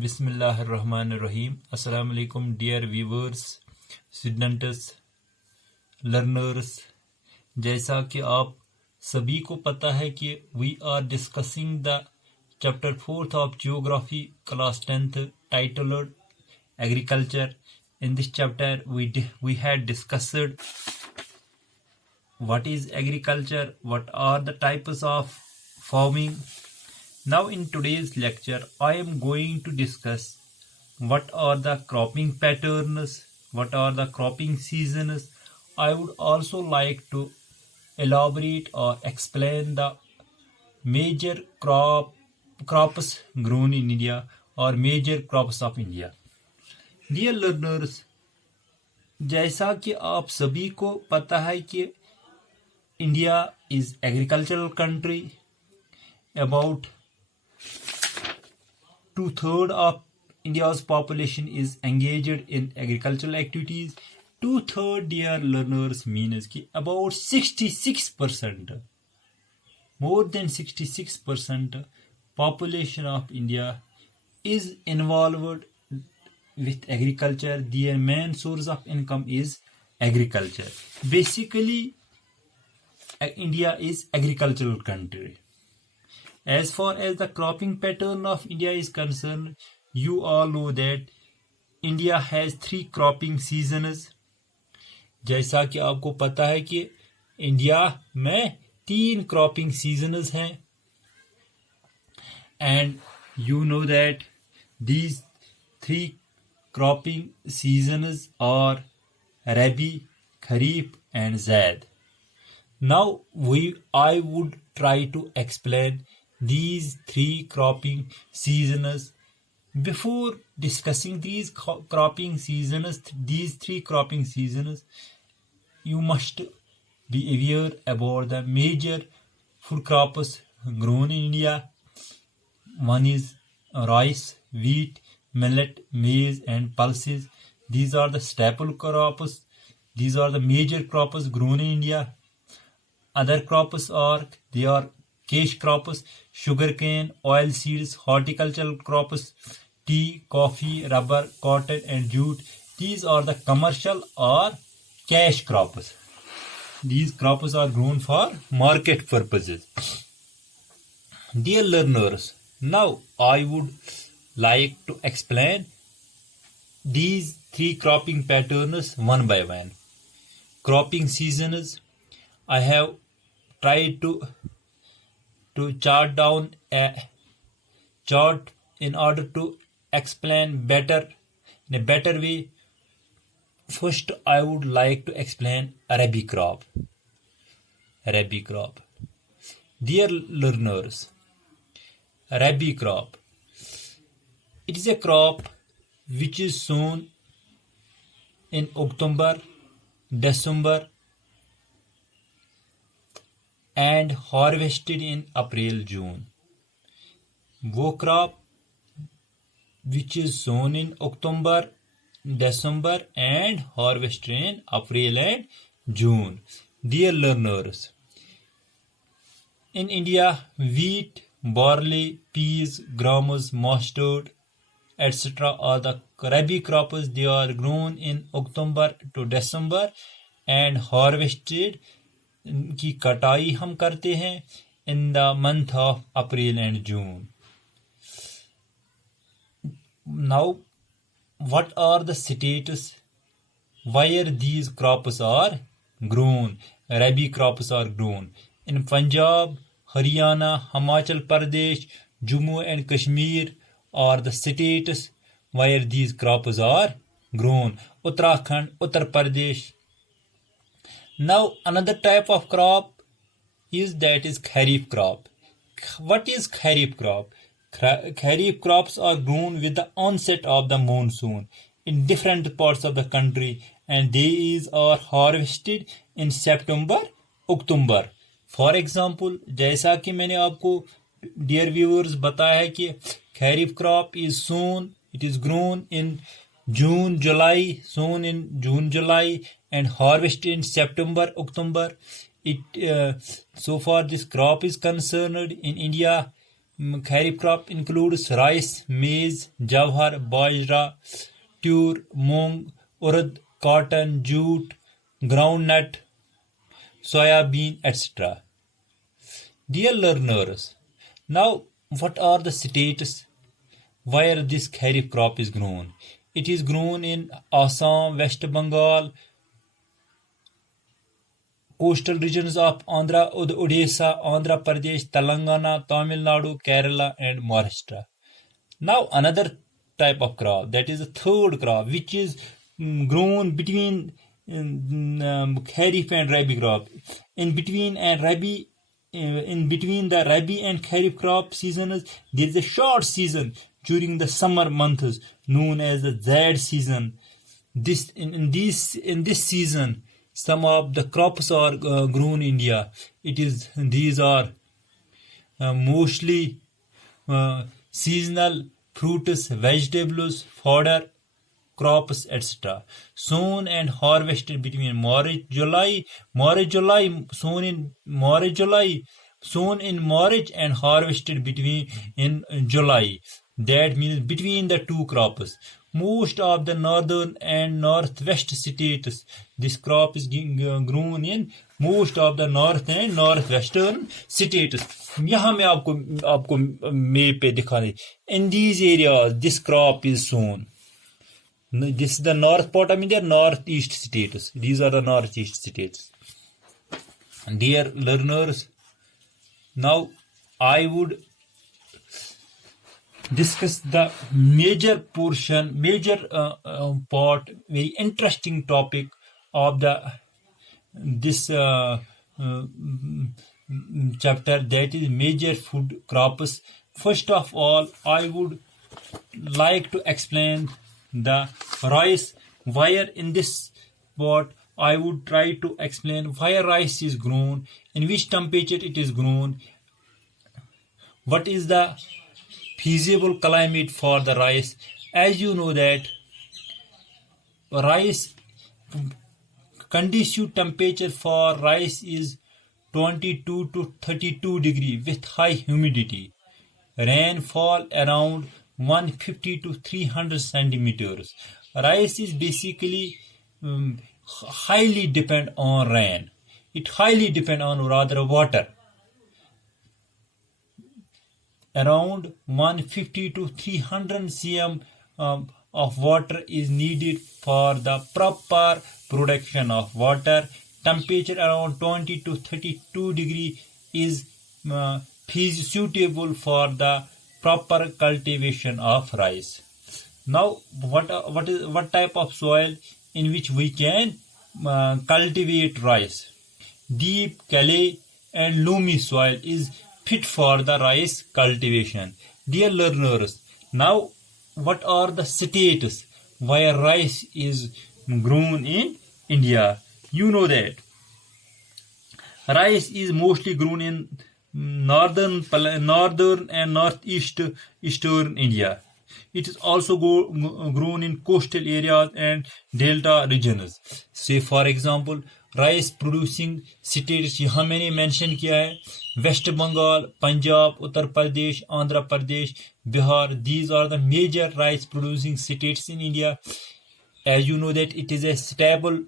बिस्मिल्लाहिर्रहमानिर्रहीम। अस्सलाम वालेकुम डियर व्यूवर्स, स्टूडेंट्स, लर्नर्स। जैसा कि आप सभी को पता है कि we are discussing the chapter 4th of geography class 10th titled agriculture. In this chapter we had discussed what is agriculture, what are the types of farming. Now in today's lecture I am going to discuss what are the cropping patterns, what are the cropping seasons. I would also like to elaborate or explain the major crops grown in India or major crops of India. Dear learners, जैसा कि आप सभी को पता है कि India is agricultural country. About 2/3 of India's population is engaged in agricultural activities. 2/3, dear learners, means कि about 66%, more than 66% population of India is involved with agriculture. Their main source of income is agriculture. Basically, India is agricultural country. As far as the cropping pattern of India is concerned, you all know that India has 3 cropping seasons. जैसा कि आपको पता है कि India में 3 cropping seasons हैं. And you know that these 3 cropping seasons are Rabi, Kharif and Zaid. Now I would try to explain these 3 cropping seasons. Before discussing these cropping seasons, these 3 cropping seasons, you must be aware about the major food crops grown in India. One is rice, wheat, millet, maize and pulses. These are the staple crops. These are the major crops grown in India. Other crops are cash crops, sugarcane, oil seeds, horticultural crops, tea, coffee, rubber, cotton and jute. These are the commercial or cash crops. These crops are grown for market purposes. Dear learners, now I would like to explain these 3 cropping patterns one by one. Cropping seasons, I have tried to chart down a chart in order to explain in a better way. First, I would like to explain Rabi crop. Rabi crop. Dear learners, Rabi crop. It is a crop which is sown in October, December and harvested in April, June. वो crop which is sown in October, December and harvested in April and June. Dear learners, in India, wheat, barley, peas, grams, mustard, etc. are the Rabi crops. They are grown in October to December and harvested की कटाई हम करते हैं in the month of April and June. Now, what are the states where these crops are grown? Rabi crops are grown in Punjab, Haryana, Himachal Pradesh, Jammu and Kashmir are the states where these crops are grown. Uttarakhand, Uttar Pradesh. Now another type of crop is Kharif crop. What is Kharif crop? Kharif crops are grown with the onset of the monsoon in different parts of the country and these are harvested in September, October. For example, जैसा कि मैंने आपको dear viewers बताया है कि Kharif crop is sown, it is grown in June, July, sown in June, July and harvested in September, October. So far this crop is concerned in India, Kharif crop includes rice, maize, jawar, bajra, tur, mung, urad, cotton, jute, groundnut, soya bean, etc. Dear learners, now what are the states where this kharif crop is grown? It is grown in Assam, West Bengal, coastal regions of Andhra, Odisha, Andhra Pradesh, Telangana, Tamil Nadu, Kerala, and Maharashtra. Now another type of crop, that is the third crop, which is grown between Kharif and Rabi crop. In between the Rabi and Kharif crop seasons, there is a short season during the summer months known as the Zaid season. In this season, some of the crops are grown in India. These are mostly seasonal fruits, vegetables, fodder, crops, etc. Sown and harvested between March, July, sown in March and harvested in July. That means between the two crops. Most of the northern and northwest states, this crop is grown in most of the north and northwestern states. यहाँ मैं आपको map पे दिखा दे. In these areas, this crop is sown. This is the north part of India, northeast states. These are the northeast states. Dear learners, now I would discuss the major part, very interesting topic of this chapter, that is major food crops. First of all, I would like to explain the rice. Where in this part I would try to explain why rice is grown, in which temperature it is grown, what is the feasible climate for the rice. As you know that rice, conducive temperature for rice is 22 to 32 degree with high humidity. Rainfall around 150 to 300 centimeters. Rice is basically highly depend on rain. It highly depend on rather water. Around 150 to 300 cm of water is needed for the proper production of water. Temperature around 20 to 32 degree is suitable for the proper cultivation of rice. Now, what type of soil in which we can cultivate rice? Deep clay and loamy soil is fit for the rice cultivation. Dear learners, now what are the states where rice is grown in India? You know that rice is mostly grown in northern and northeastern India. It is also grown in coastal areas and delta regions. Say for example, rice producing states यहाँ मैंने mention किया है, West Bengal, Punjab, Uttar Pradesh, Andhra Pradesh, Bihar. These are the major rice producing states in India. As you know that it is a staple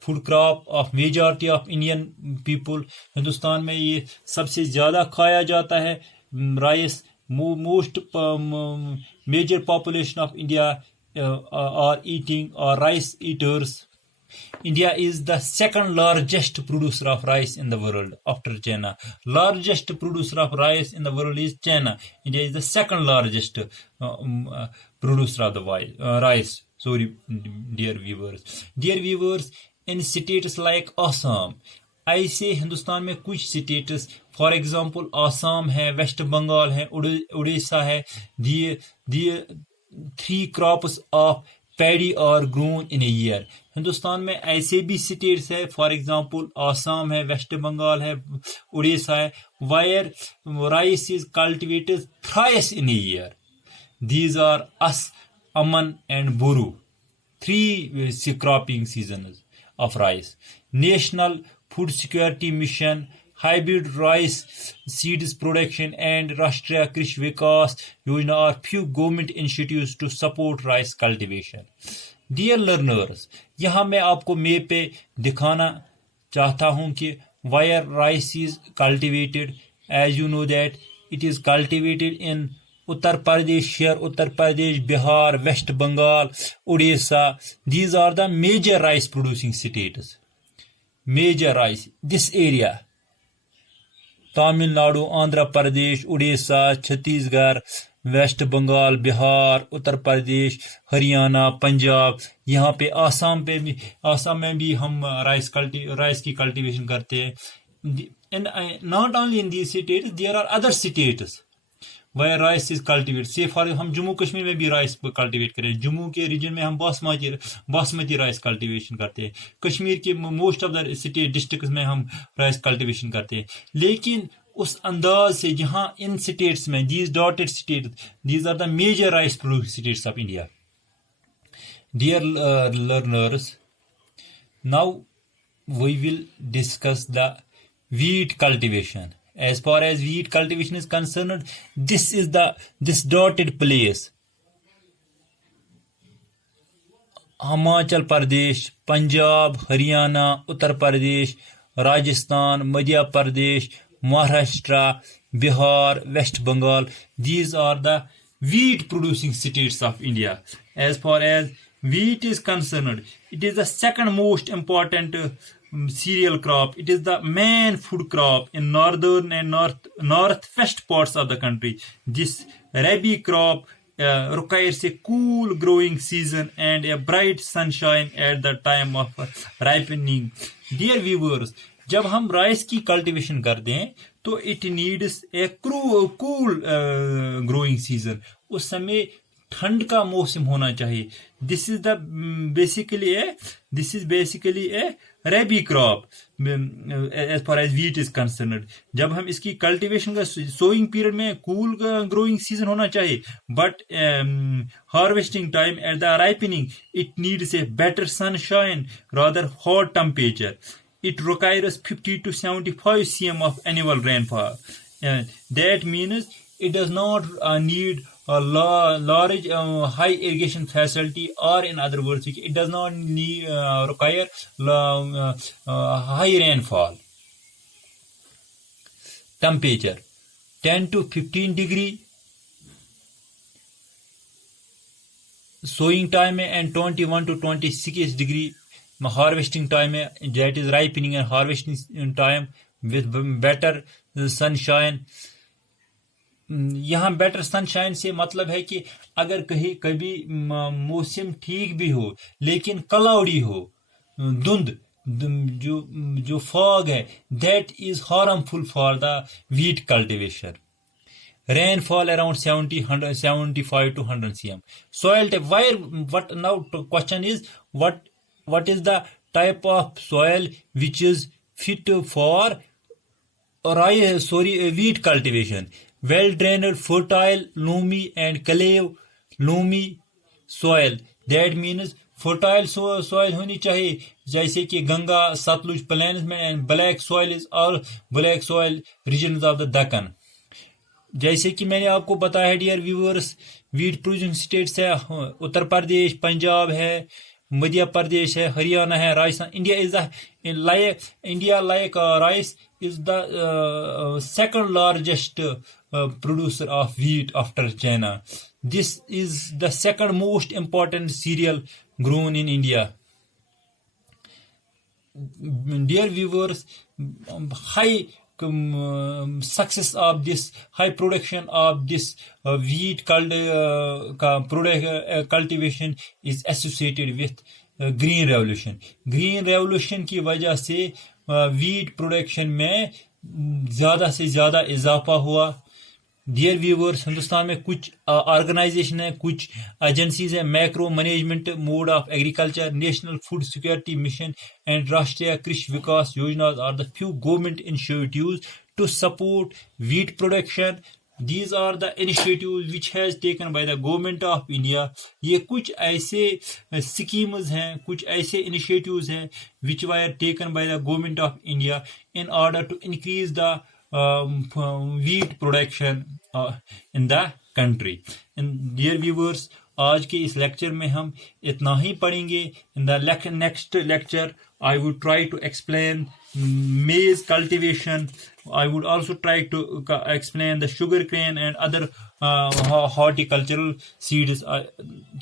food crop of majority of Indian people. Hindustan में ये सबसे ज़्यादा खाया जाता है rice. Most major population of India are eating or rice eaters. India is the second largest producer of rice in the world after China. Largest producer of rice in the world is China. India is the second largest producer of the rice. Sorry, dear viewers. Dear viewers, in states like Assam, ऐसे हिंदुस्तान में कुछ states, for example Assam है, वेस्ट बंगाल है, उड़ीसा है. the 3 crops of paddy are grown in a year. Hindustan में ऐसे भी states है, फॉर एग्जांपल आसाम है, वेस्ट बंगाल है, उड़ीसा है, where rice is cultivated thrice in a year. These are As, Aman and Boru, 3 cropping seasons of rice. National Food Security Mission hybrid rice seeds production, and Rashtriya Krishi Vikas Yojana are few government initiatives to support rice cultivation. Dear learners, यहाँ मैं आपको map पे दिखाना चाहता हूँ कि where rice is cultivated. As you know that it is cultivated in Uttar Pradesh, here Uttar Pradesh, Bihar, West Bengal, Odisha. These are the major rice producing states. Major rice. This area. Tamil Nadu, Andhra Pradesh, Odisha, Chhattisgarh, West Bengal, Bihar, Uttar Pradesh, Haryana, Punjab, यहाँ पे आसाम में भी हम rice की cultivation करते हैं. Not only in these states, there are other states where rice is cultivate. Say for हम जम्मू कश्मीर में भी राइस कल्टीवेट करें. जम्मू के रीजन में हम बासमती राइस कल्टीवेशन करते हैं. कश्मीर के most of the state district में हम राइस कल्टीवेशन करते हैं. लेकिन उस अंदाज से जहां इन स्टेट्स में these dotted state, these are the major rice producing states of India. Dear learners, now we will discuss the wheat cultivation. As far as wheat cultivation is concerned, this dotted place, Himachal Pradesh, Punjab, Haryana, Uttar Pradesh, Rajasthan, Madhya Pradesh, Maharashtra, Bihar, West Bengal, these are the wheat producing states of India. As far as wheat is concerned, it is the second most important cereal crop. It is the main food crop in northern and northwest parts of the country. This rabi crop requires a cool growing season and a bright sunshine at the time of ripening. Dear viewers, जब हम rice की cultivation करते हैं तो it needs a cool growing season. उस समय ठंड का मौसम होना चाहिए. This is basically a rabi crop as far as wheat is concerned. जब हम इसकी कल्टीवेशन का सोइंग पीरियड में कूल ग्रोइंग सीजन होना चाहिए, but harvesting time at the ripening it needs a better sunshine rather hot temperature. It requires 50 to 75 cm of annual rainfall. That means it does not need a large high irrigation facility, or in other words, it does not require high rainfall. Temperature 10 to 15 degree. Sowing time and 21 to 26 degree. Harvesting time, that is ripening and harvesting time with better sunshine. यहाँ better sunshine से मतलब है कि अगर कभी मौसम ठीक भी हो लेकिन क्लाउडी हो, धुंध, जो फॉग है, that is harmful for the wheat cultivation. Rainfall around 75 to 100 cm. Soil type. Now question is what is the type of soil which is fit for wheat cultivation? Well drained, fertile, loamy and clay loamy soil. That means fertile soil होनी चाहिए, जैसे कि Ganga, Sutlej planes में, and black soil is all black soil regions of the Deccan. जैसे कि मैंने आपको बताया है dear viewers, wheat producing states है उत्तर प्रदेश, पंजाब है, मध्य प्रदेश है, हरियाणा है, Rajasthan. India like rice is the second largest producer of wheat after China. This is the second most important cereal grown in India. Dear viewers, high success of this, high production of this wheat cultivation is associated with green revolution. Green revolution की वजह से wheat production में ज़्यादा से ज़्यादा इजाफा हुआ. Dear viewers, Hindustan में कुछ ऑर्गेनाइजेशन है, कुछ एजेंसीज है. Macro management mode of agriculture, national food security mission and Rashtriya Krishi Vikas Yojana are the few government initiatives to support wheat production, these are the initiatives which has taken by the government of India. ये कुछ ऐसे schemes हैं, कुछ ऐसे initiatives हैं which were taken by the government of India in order to increase the wheat production in the country. And dear viewers, आज के इस लेक्चर में हम इतना ही पढ़ेंगे. In the next lecture, I would try to explain maize cultivation. I would also try to explain the sugar cane and other horticultural seeds.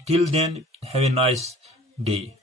Till then, have a nice day.